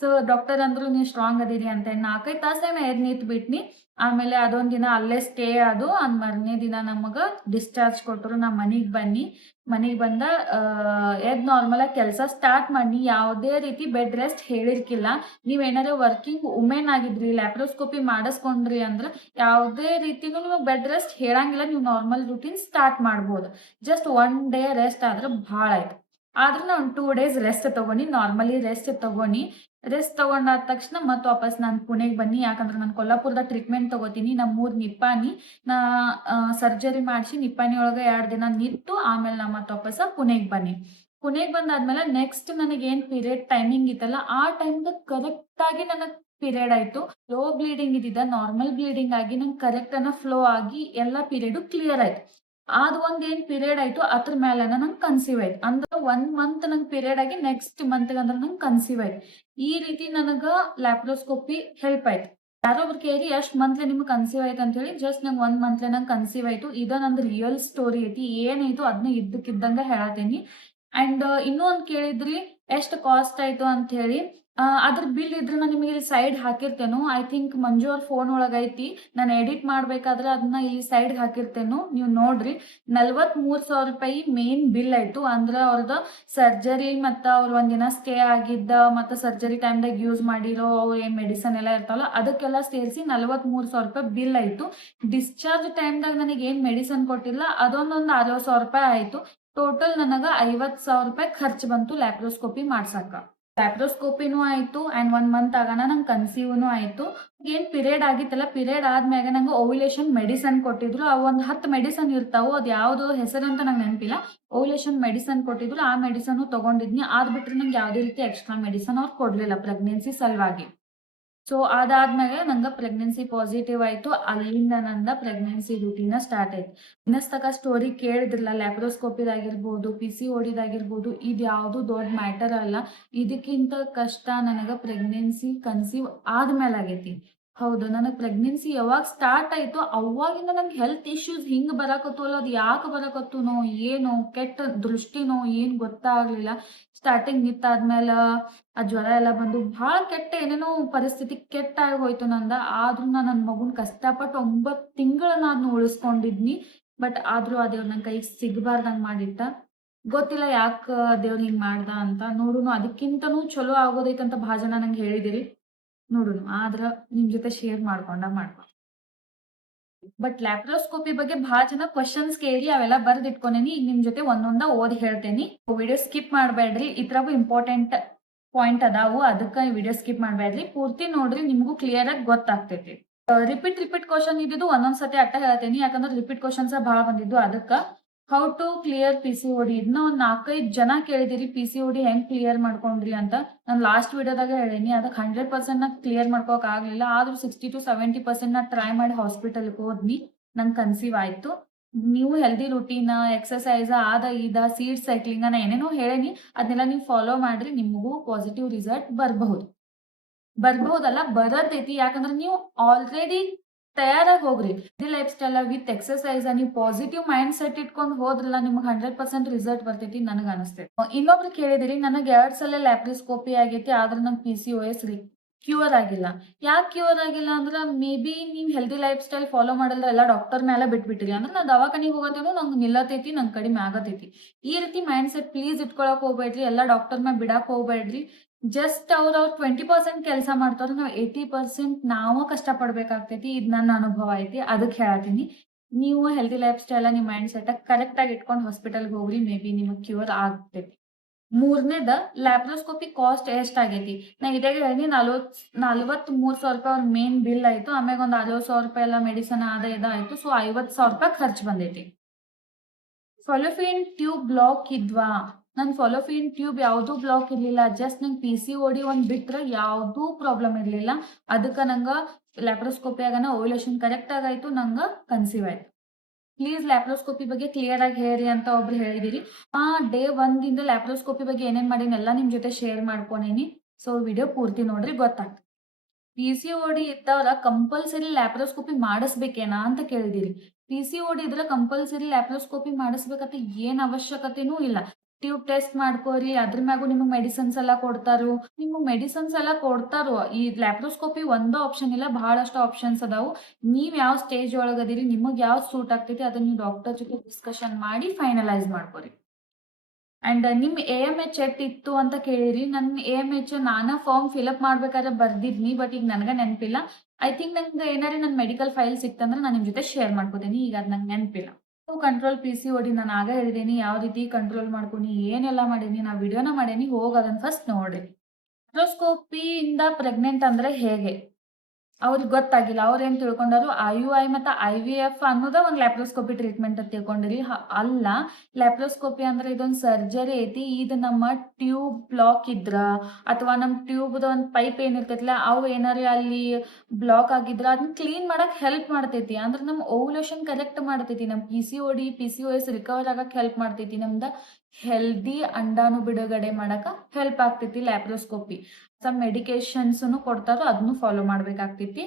ಸೊ ಡಾಕ್ಟರ್ ಅಂದ್ರು ನೀವು ಸ್ಟ್ರಾಂಗ್ ಅದೀರಿ ಅಂತ. 4-5 ತಾಸು ನಾ ಎದ್ದು ನಿಂತು ಬಿಟ್ನಿ. ಆಮೇಲೆ ಅದೊಂದು ದಿನ ಅಲ್ಲೇ ಸ್ಟೇ ಅದು. ಮಾರನೇ ದಿನ ನಮಗೆ ಡಿಸ್ಚಾರ್ಜ್ ಕೊಟ್ಟರು. ನಾ ಮನೆಗೆ ಬನ್ನಿ. ಮನೆಗೆ ಬಂದ ಎದ್ದು ನಾರ್ಮಲಾಗಿ ಕೆಲಸ ಸ್ಟಾರ್ಟ್ ಮಾಡಿ ಯಾವುದೇ ರೀತಿ ಬೆಡ್ ರೆಸ್ಟ್ ಹೇಳಿರ್ಕಿಲ್ಲ. ನೀವೇನಾರ ವರ್ಕಿಂಗ್ ವುಮೆನ್ ಆಗಿದ್ರಿ, ಲ್ಯಾಪ್ರೋಸ್ಕೋಪಿ ಮಾಡಿಸ್ಕೊಂಡ್ರಿ ಅಂದ್ರೆ ಯಾವುದೇ ರೀತಿನೂ ನಿಮಗೆ ಬೆಡ್ ರೆಸ್ಟ್ ಹೇಳಂಗಿಲ್ಲ. ನೀವು ನಾರ್ಮಲ್ ರೂಟೀನ್ ಸ್ಟಾರ್ಟ್ ಮಾಡ್ಬೋದು. ಜಸ್ಟ್ 1 ಡೇ ರೆಸ್ಟ್ ಆದ್ರೆ ಭಾಳ ಆಯ್ತು. ಆದ್ರೂ ನಾ ಒಂದು 2 ಡೇಸ್ ರೆಸ್ಟ್ ತಗೊಂಡು ನಾರ್ಮಲಿ ರೆಸ್ಟ್ ತಗೊಂಡಾದ ತಕ್ಷಣ ಮತ್ತೆ ವಾಪಸ್ ನಾನು ಪುಣೆಗೆ ಬನ್ನಿ. ಯಾಕಂದ್ರೆ ನಾನು ಕೊಲ್ಲಾಪುರದಾಗ ಟ್ರೀಟ್ಮೆಂಟ್ ತಗೋತೀನಿ. ನಮ್ಮೂರು ನಿಪ್ಪಾಣಿ. ನಾ ಸರ್ಜರಿ ಮಾಡಿಸಿ ನಿಪ್ಪಾಣಿ ಒಳಗೆ 2 ದಿನ ನಿಂತು ಆಮೇಲೆ ನಾ ಮತ್ತೆ ವಾಪಸ್ ಪುಣೆಗೆ ಬನ್ನಿ. ಪುಣೆಗೆ ಬಂದಾದ್ಮೇಲೆ ನೆಕ್ಸ್ಟ್ ನನಗೇನು ಪೀರಿಯಡ್ ಟೈಮಿಂಗ್ ಇತ್ತಲ್ಲ ಆ ಟೈಮ್ದಾಗ ಕರೆಕ್ಟಾಗಿ ನನಗೆ ಪೀರಿಯಡ್ ಆಯಿತು. ಲೋ ಬ್ಲೀಡಿಂಗ್ ಇದ್ದಿದ್ದ ನಾರ್ಮಲ್ ಬ್ಲೀಡಿಂಗ್ ಆಗಿ ನಂಗೆ ಕರೆಕ್ಟ್ ಫ್ಲೋ ಆಗಿ ಎಲ್ಲ ಪೀರಿಯಡು ಕ್ಲಿಯರ್ ಆಯ್ತು. ಅದು ಒಂದೇನು ಪೀರಿಯಡ್ ಆಯಿತು ಅದ್ರ ಮೇಲೆ ನಂಗೆ ಕನ್ಸೀವ್ ಆಯ್ತು. ಅಂದ್ರೆ 1 ಮಂತ್ ನಂಗೆ ಪೀರಿಯಡ್ ಆಗಿ ನೆಕ್ಸ್ಟ್ ಮಂತ್ಗೆ ಅಂದ್ರೆ ನಂಗೆ ಕನ್ಸೀವ್ ಆಯ್ತು. ಈ ರೀತಿ ನನಗೆ ಲ್ಯಾಪ್ರೋಸ್ಕೋಪಿ ಹೆಲ್ಪ್ ಆಯ್ತು. ಯಾರೋ ಒಬ್ರು ಕೇಳಿ ಎಷ್ಟು ಮಂತ್ಲೆ ನಿಮ್ಗೆ ಕನ್ಸೀವ್ ಆಯ್ತು ಅಂತ ಹೇಳಿ. ಜಸ್ಟ್ ನಂಗೆ 1 ಮಂತ್ಲೆ ನಂಗೆ ಕನ್ಸೀವ್ ಆಯ್ತು. ಇದು ನಂದು ರಿಯಲ್ ಸ್ಟೋರಿ ಐತಿ. ಏನಾಯ್ತು ಅದನ್ನ ಇದ್ದಕ್ಕಿದ್ದಂಗೆ ಹೇಳತ್ತೀನಿ. ಆ್ಯಂಡ್ ಇನ್ನೂ ಒಂದು ಕೇಳಿದ್ರಿ ಎಷ್ಟು ಕಾಸ್ಟ್ ಆಯಿತು ಅಂತ ಹೇಳಿ. ಅದ್ರ ಬಿಲ್ ಇದ್ರೆ ನಾನು ನಿಮಗೆ ಇಲ್ಲಿ ಸೈಡ್ ಹಾಕಿರ್ತೇನು. ಐ ಥಿಂಕ್ ಮಂಜು ಅವ್ರ ಫೋನ್ ಒಳಗೆ ಐತಿ. ನಾನು ಎಡಿಟ್ ಮಾಡಬೇಕಾದ್ರೆ ಅದನ್ನ ಇಲ್ಲಿ ಸೈಡ್ ಹಾಕಿರ್ತೇನು, ನೀವು ನೋಡ್ರಿ. 43,000 ರೂಪಾಯಿ ಮೇನ್ ಬಿಲ್ ಆಯಿತು. ಅಂದ್ರೆ ಅವ್ರದ್ದು ಸರ್ಜರಿ ಮತ್ತು ಅವ್ರು ಒಂದಿನ ಸ್ಟೇ ಆಗಿದ್ದ ಮತ್ತು ಸರ್ಜರಿ ಟೈಮ್ದಾಗ ಯೂಸ್ ಮಾಡಿರೋ ಅವ್ರು ಏನು ಮೆಡಿಸನ್ ಎಲ್ಲ ಇರ್ತಾವಲ್ಲ ಅದಕ್ಕೆಲ್ಲ ಸೇರಿಸಿ 43,000 ರೂಪಾಯಿ ಬಿಲ್ ಆಯಿತು. ಡಿಸ್ಚಾರ್ಜ್ ಟೈಮ್ದಾಗ ನನಗೆ ಏನು ಮೆಡಿಸನ್ ಕೊಟ್ಟಿಲ್ಲ ಅದೊಂದು 60,000 ರೂಪಾಯಿ ಆಯಿತು. ಟೋಟಲ್ ನನಗೆ 50,000 ರೂಪಾಯಿ ಖರ್ಚು ಬಂತು ಲ್ಯಾಪ್ರೋಸ್ಕೋಪಿ ಮಾಡ್ಸಕ್ಕ. ಲ್ಯಾಪ್ರೋಸ್ಕೋಪಿನೂ ಆಯಿತು ಆ್ಯಂಡ್ 1 ಮಂತ್ ಆಗೋಣ ನಂಗೆ ಕನ್ಸೀವ್ನೂ ಆಯಿತು. ಏನು ಪೀರಿಯಡ್ ಆಗಿತ್ತಲ್ಲ, ಪೀರಿಯಡ್ ಆದ್ಮ್ಯಾಗ ನಂಗೆ ಓವ್ಯುಲೇಷನ್ ಮೆಡಿಸನ್ ಕೊಟ್ಟಿದ್ರು. ಅವು ಒಂದು 10 ಮೆಡಿಸನ್ ಇರ್ತಾವೆ. ಅದು ಯಾವುದೋ ಹೆಸರಂತ ನಂಗೆ ನೆನಪಿಲ್ಲ. ಓವ್ಯುಲೇಷನ್ ಮೆಡಿಸನ್ ಕೊಟ್ಟಿದ್ರು. ಆ ಮೆಡಿಸನ್ನು ತೊಗೊಂಡಿದ್ನಿ. ಅದು ಬಿಟ್ಟರೆ ನಂಗೆ ಯಾವುದೇ ರೀತಿ ಎಕ್ಸ್ಟ್ರಾ ಮೆಡಿಸನ್ ಅವ್ರು ಕೊಡಲಿಲ್ಲ ಪ್ರೆಗ್ನೆನ್ಸಿ ಸಲುವಾಗಿ. ಸೊ ಅದಾದ್ಮೇಲೆ ನಂಗೆ ಪ್ರೆಗ್ನೆನ್ಸಿ ಪಾಸಿಟಿವ್ ಆಯಿತು. ಅಲ್ಲಿಂದ ನಂದ ಪ್ರೆಗ್ನೆನ್ಸಿ ರೂಟೀನ ಸ್ಟಾರ್ಟ್ ಆಯ್ತು. ಇನ್ನಸ್ತಕ ಸ್ಟೋರಿ ಕೇಳಿದ್ರಲ್ಲ, ಲ್ಯಾಪ್ರೋಸ್ಕೋಪಿದಾಗಿರ್ಬೋದು, PCODದಾಗಿರ್ಬೋದು, ಇದು ಯಾವುದು ದೊಡ್ಡ ಮ್ಯಾಟರ್ ಅಲ್ಲ. ಇದಕ್ಕಿಂತ ಕಷ್ಟ ನನಗೆ ಪ್ರೆಗ್ನೆನ್ಸಿ ಕನ್ಸೀವ್ ಆದ್ಮೇಲೆ ಆಗೈತಿ. ಹೌದು, ನನಗೆ ಪ್ರೆಗ್ನೆನ್ಸಿ ಯಾವಾಗ ಸ್ಟಾರ್ಟ್ ಆಯಿತು ಅವಾಗಿಂದ ನಂಗೆ ಹೆಲ್ತ್ ಇಶ್ಯೂಸ್ ಹಿಂಗೆ ಬರಾಕತ್ತವಲ್ಲ, ಅದು ಯಾಕೆ ಬರಾಕತ್ತುನೋ ಏನೋ, ಕೆಟ್ಟ ದೃಷ್ಟಿನೋ ಏನು ಗೊತ್ತಾಗಲಿಲ್ಲ. ಸ್ಟಾರ್ಟಿಂಗ್ ನಿಂತಾದ್ಮೇಲೆ ಆ ಜ್ವರ ಎಲ್ಲ ಬಂದು ಭಾಳ ಕೆಟ್ಟ ಏನೇನೋ ಪರಿಸ್ಥಿತಿ ಕೆಟ್ಟಾಗಿ ಹೋಯ್ತು ನಂದ. ಆದ್ರೂ ನಾನು ನನ್ನ ಮಗುನ ಕಷ್ಟಪಟ್ಟು 9 ತಿಂಗಳನ್ನ ಅದನ್ನ ಉಳಿಸ್ಕೊಂಡಿದ್ನಿ. ಬಟ್ ಆದರೂ ಆ ದೇವ್ರು ನನ್ನ ಕೈಗೆ ಸಿಗಬಾರ್ದಂಗೆ ಮಾಡಿಟ್ಟ. ಗೊತ್ತಿಲ್ಲ ಯಾಕೆ ದೇವ್ರು ಹಿಂಗೆ ಮಾಡ್ದ ಅಂತ. ನೋಡುನು ಅದಕ್ಕಿಂತನೂ ಚಲೋ ಆಗೋದೈತಂತ ಭಾಳ ಜನ ನಂಗೆ ಹೇಳಿದಿರಿ. ನೋಡುನು ಆದ್ರೆ ನಿಮ್ಮ ಜೊತೆ ಶೇರ್ ಮಾಡ್ಕೊಂಡ. ಬಟ್ ಲ್ಯಾಪ್ರೋಸ್ಕೋಪಿ ಬಗ್ಗೆ ಭಾಳ ಜನ ಕ್ವಶನ್ಸ್ ಕೇಳಿ ಅವೆಲ್ಲ ಬರ್ದಿಟ್ಕೊಂಡೇನಿ. ಈಗ ನಿಮ್ಮ ಜೊತೆ ಒಂದೊಂದ ಓದಿ ಹೇಳ್ತೇನಿ. ವಿಡಿಯೋ ಸ್ಕಿಪ್ ಮಾಡಬೇಡ್ರಿ. ಇದ್ರಾಗೂ ಇಂಪಾರ್ಟೆಂಟ್ ಪಾಯಿಂಟ್ ಅದಾವು, ಅದಕ್ಕೆ ವಿಡಿಯೋ ಸ್ಕಿಪ್ ಮಾಡಬೇಡ್ರಿ. ಪೂರ್ತಿ ನೋಡ್ರಿ, ನಿಮಗೂ ಕ್ಲಿಯರ್ ಆಗಿ ಗೊತ್ತಾಗ್ತೈತಿ. ರಿಪೀಟ್ ಕ್ವಶನ್ ಇದ್ದಿದ್ದು ಒಂದೊಂದ್ಸತಿ ಅಟ್ಟ ಹೇಳ್ತೇನಿ, ಯಾಕಂದ್ರೆ ರಿಪೀಟ್ ಕ್ವಶನ್ಸ್ ಭಾಳ ಬಂದಿದ್ದು. ಅದಕ್ಕೆ ಹೌ ಟು ಕ್ಲಿಯರ್ PCOD ಇದನ್ನ ಒಂದು 4-5 ಜನ ಕೇಳಿದಿರಿ. PCOD ಹೆಂಗೆ ಕ್ಲಿಯರ್ ಮಾಡ್ಕೊಂಡ್ರಿ ಅಂತ. ನಾನು ಲಾಸ್ಟ್ ವಿಡಿಯೋದಾಗ ಹೇಳೀನಿ. ಅದಕ್ಕೆ 100% ನಾ ಕ್ಲಿಯರ್ ಮಾಡ್ಕೋಕೆ ಆಗಲಿಲ್ಲ. ಆದ್ರೂ 60 to 70% ನಾ ಟ್ರೈ ಮಾಡಿ ಹಾಸ್ಪಿಟಲ್ಗೆ ಹೋದ್ನಿ. ನಂಗೆ ಕನ್ಸೀವ್ ಆಯಿತು. ನೀವು ಹೆಲ್ದಿ ರೂಟೀನ್, ಎಕ್ಸಸೈಸ್, ಇದ ಸೀಡ್ ಸೈಕ್ಲಿಂಗ್ ನಾ ಏನೇನೋ ಹೇಳೇನಿ. ಅದನ್ನೆಲ್ಲ ನೀವು ಫಾಲೋ ಮಾಡ್ರಿ, ನಿಮಗೂ ಪಾಸಿಟಿವ್ ರಿಸಲ್ಟ್ ಬರ್ಬಹುದಲ್ಲ ಬರತೈತಿ. ಯಾಕಂದ್ರೆ ನೀವು ಆಲ್ರೆಡಿ ತಯಾರಾಗಿ ಹೋಗ್ರಿ. ಈ ಲೈಫ್ ಸ್ಟೈಲ್ ವಿತ್ ಎಕ್ಸಸೈಸ್ ನೀವು ಪಾಸಿಟಿವ್ ಮೈಂಡ್ ಸೆಟ್ ಇಟ್ಕೊಂಡು ಹೋದ್ರಲ್ಲ, ನಿಮ್ಗೆ 100% ರಿಸಲ್ಟ್ ಬರ್ತೈತಿ ನನಗೆ ಅನಿಸ್ತೈತಿ. ಇನ್ನೊಬ್ರು ಕೇಳಿದಿರಿ, ನನಗೆ 2 ಸಲ ಲ್ಯಾಪ್ರೋಸ್ಕೋಪಿ ಆಗೈತಿ ಆದ್ರೆ ನಂಗೆ PCOS ರೀ. ಕ್ಯೂರ್ ಆಗಿಲ್ಲ. ಯಾಕೆ ಕ್ಯೂರ್ ಆಗಿಲ್ಲ ಅಂದ್ರೆ ಮೇ ಬಿ ನೀವು ಹೆಲ್ದಿ ಲೈಫ್ ಸ್ಟೈಲ್ ಫಾಲೋ ಮಾಡಲ್ದ ಎಲ್ಲ ಡಾಕ್ಟರ್ ಮೇಲೆ ಬಿಟ್ಬಿಟ್ಟಿರಿ. ಅಂದ್ರೆ ನಾ ದವಾಖಾನಿಗೆ ಹೋಗೋತೇನೋ ನಂಗೆ ನಿಲ್ಲತೈತಿ, ನಂಗೆ ಕಡಿಮೆ ಆಗತೈತಿ. ಈ ರೀತಿ ಮೈಂಡ್ ಸೆಟ್ ಪ್ಲೀಸ್ ಇಟ್ಕೊಳಕ್ ಹೋಗ್ಬೇಡ್ರಿ. ಎಲ್ಲ ಡಾಕ್ಟರ್ ಮ್ಯಾಲ ಬಿಡಾಕ್ ಹೋಗ್ಬೇಡ್ರಿ. ಜಸ್ಟ್ ಅವ್ರು 20% ಕೆಲಸ ಮಾಡ್ತಾರ. ನಾವು 80% ನಾವು ಕಷ್ಟ ಪಡ್ಬೇಕಾಗ್ತೈತಿ. ಇದು ನನ್ನ ಅನುಭವ ಐತಿ. ಅದಕ್ಕೆ ಹೇಳತ್ತೀನಿ. ನೀವು ಹೆಲ್ದಿ ಲೈಫ್ ಸ್ಟೈಲ ನಿಮ್ಮ ಮೈಂಡ್ ಸೆಟ್ ಕರೆಕ್ಟ್ ಆಗಿ ಇಟ್ಕೊಂಡು ಹಾಸ್ಪಿಟಲ್‌ಗೆ ಹೋಗ್ರಿ. ಮೇ ಬಿ ನಿಮಗೆ ಕ್ಯೂರ್ ಆಗ್ತೈತಿ. ಮೂರನೇದ ಲ್ಯಾಪ್ರೋಸ್ಕೋಪಿ ಕಾಸ್ಟ್ ಎಷ್ಟಾಗೈತಿ? ನಾ ಇದಾಗ ಹೇಳಿನಿ 43,000 ಅವ್ರ ಮೇನ್ ಬಿಲ್ ಆಯ್ತು. ಆಮ್ಯಾಗ ಒಂದು 60,000 ಎಲ್ಲ ಮೆಡಿಸಿನ್ ಅದ ಇದ ಆಯ್ತು. ಸೊ 50,000 ಖರ್ಚು ಬಂದೈತಿ. Fallopian tube block ಇದ್ವಾ? ನನ್ ಫಾಲೋಪಿಯನ್ ಟ್ಯೂಬ್ ಯಾವ್ದೂ ಬ್ಲಾಕ್ ಇರ್ಲಿಲ್ಲ. ಜಸ್ಟ್ ನಂಗೆ PCOD ಒಂದ್ ಬಿಟ್ರೆ ಯಾವ್ದೂ ಪ್ರಾಬ್ಲಮ್ ಇರ್ಲಿಲ್ಲ. ಅದಕ್ಕ ನಂಗ ಲ್ಯಾಪ್ರೋಸ್ಕೋಪಿ ಆಗನ ಓವ್ಯುಲೇಷನ್ ಕರೆಕ್ಟ್ ಆಗಾಯ್ತು. ನಂಗ ಕನ್ಸೀವ್ ಆಯ್ತು. ಪ್ಲೀಸ್ ಲ್ಯಾಪ್ರೋಸ್ಕೋಪಿ ಬಗ್ಗೆ ಕ್ಲಿಯರ್ ಆಗಿ ಹೇಳ್ರಿ ಅಂತ ಒಬ್ರು ಹೇಳಿದಿರಿ. ಡೇ 1 ದಿಂದ ಲ್ಯಾಪ್ರೋಸ್ಕೋಪಿ ಬಗ್ಗೆ ಏನೇನ್ ಮಾಡೀನಿ ಎಲ್ಲ ನಿಮ್ ಜೊತೆ ಶೇರ್ ಮಾಡ್ಕೊಂಡೀನಿ. ಸೊ ವಿಡಿಯೋ ಪೂರ್ತಿ ನೋಡ್ರಿ ಗೊತ್ತಾಗ್ತದೆ. PCOD ಇದ್ದವ್ರ ಕಂಪಲ್ಸರಿ ಲ್ಯಾಪ್ರೋಸ್ಕೋಪಿ ಮಾಡಿಸ್ಬೇಕೇನಾ ಅಂತ ಕೇಳಿದಿರಿ. PCOD ಇದ್ರೆ ಕಂಪಲ್ಸರಿ ಲ್ಯಾಪ್ರೋಸ್ಕೋಪಿ ಮಾಡಿಸ್ಬೇಕಂತ ಏನ್ ಅವಶ್ಯಕತೆನೂ ಇಲ್ಲ. ಟ್ಯೂಬ್ ಟೆಸ್ಟ್ ಮಾಡ್ಕೋರಿ, ಅದ್ರ ಮ್ಯಾಗೂ ನಿಮಗ್ ಮೆಡಿಸಿನ್ಸ್ ಎಲ್ಲ ಕೊಡ್ತಾರು. ನಿಮಗ್ ಮೆಡಿಸಿನ್ಸ್ ಎಲ್ಲ ಕೊಡ್ತಾರು. ಈ ಲ್ಯಾಪ್ರೋಸ್ಕೋಪಿ ಒಂದ ಆಪ್ಷನ್ ಇಲ್ಲ, ಬಹಳಷ್ಟು ಆಪ್ಷನ್ಸ್ ಅದಾವು. ನೀವ್ ಯಾವ ಸ್ಟೇಜ್ ಒಳಗದಿರಿ, ನಿಮಗ್ ಯಾವ ಸೂಟ್ ಆಗ್ತೈತಿ ಅದನ್ನ ನೀವು ಡಾಕ್ಟರ್ ಜೊತೆ ಡಿಸ್ಕಷನ್ ಮಾಡಿ ಫೈನಲೈಸ್ ಮಾಡ್ಕೋರಿ. ಅಂಡ್ ನಿಮ್ AMH ಇತ್ತು ಅಂತ ಕೇಳಿರಿ. ನನ್ AMH ನಾನ ಫಾರ್ಮ್ ಫಿಲಪ್ ಮಾಡ್ಬೇಕಾದ್ರೆ ಬರ್ದಿದ್ನಿ. ಬಟ್ ಈಗ ನನಗ ನೆನಪಿಲ್ಲ. ಐ ಥಿಂಕ್ ನಂಗೆ ಏನಾರ ನನ್ ಮೆಡಿಕಲ್ ಫೈಲ್ ಸಿಕ್ತಂದ್ರೆ ನಾನು ನಿಮ್ ಜೊತೆ ಶೇರ್ ಮಾಡ್ಕೋತೀನಿ. ಈಗ ಅದ್ ನಂಗೆ ನೆನಪಿಲ್ಲ. ಕಂಟ್ರೋಲ್ PCOD ನಾನು ಆಗ ಹೇಳಿದೀನಿ. ಯಾವ ರೀತಿ ಕಂಟ್ರೋಲ್ ಮಾಡ್ಕೊನಿ, ಏನೆಲ್ಲ ಮಾಡೀನಿ, ನಾ ವಿಡಿಯೋನ ಮಾಡೀನಿ. ಹೋಗಿ ಅದನ್ನ ಫಸ್ಟ್ ನೋಡ್ರಿ. ಲ್ಯಾಪ್ರೋಸ್ಕೋಪಿ ಇಂದ ಪ್ರೆಗ್ನೆಂಟ್ ಅಂದ್ರೆ ಹೇಗೆ? ಅವ್ರಿಗೆ ಗೊತ್ತಾಗಿಲ್ಲ. ಅವ್ರೇನ್ ತಿಳ್ಕೊಂಡಾರು IUI ಮತ್ತು IVF ಅನ್ನೋದ ಒಂದು ಲ್ಯಾಪ್ರೋಸ್ಕೋಪಿ ಟ್ರೀಟ್ಮೆಂಟ್ ಅಂತ ತಿಳ್ಕೊಂಡಿರಿ. ಅಲ್ಲ, ಲ್ಯಾಪ್ರೋಸ್ಕೋಪಿ ಅಂದ್ರೆ ಇದೊಂದು ಸರ್ಜರಿ ಐತಿ. ಇದು ನಮ್ಮ ಟ್ಯೂಬ್ ಬ್ಲಾಕ್ ಇದ್ರ ಅಥವಾ ನಮ್ಮ ಟ್ಯೂಬ್ದ ಒಂದು ಪೈಪ್ ಏನಿರ್ತೈತಿಲ್ಲ ಅವು ಏನಾರ ಅಲ್ಲಿ ಬ್ಲಾಕ್ ಆಗಿದ್ರ ಅದನ್ನ ಕ್ಲೀನ್ ಮಾಡಕ್ ಹೆಲ್ಪ್ ಮಾಡ್ತೈತಿ. ಅಂದ್ರೆ ನಮ್ಮ ಓವ್ಯುಲೇಷನ್ ಕರೆಕ್ಟ್ ಮಾಡ್ತೈತಿ. ನಮ್ಮ PCOD PCOS ರಿಕವರ್ ಆಗಕ್ ಹೆಲ್ಪ್ ಮಾಡ್ತೈತಿ. ನಮ್ದ ಹೆಲ್ದಿ ಅಂಡಾನು ಬಿಡುಗಡೆ ಮಾಡಕ ಹೆಲ್ಪ್ ಆಗ್ತೈತಿ ಲ್ಯಾಪ್ರೋಸ್ಕೋಪಿ. ಸಮ್ ಮೆಡಿಕೇಶನ್ಸ್ನು ಕೊಡ್ತಾರ, ಅದನ್ನು ಫಾಲೋ ಮಾಡ್ಬೇಕಾಗ್ತೈತಿ.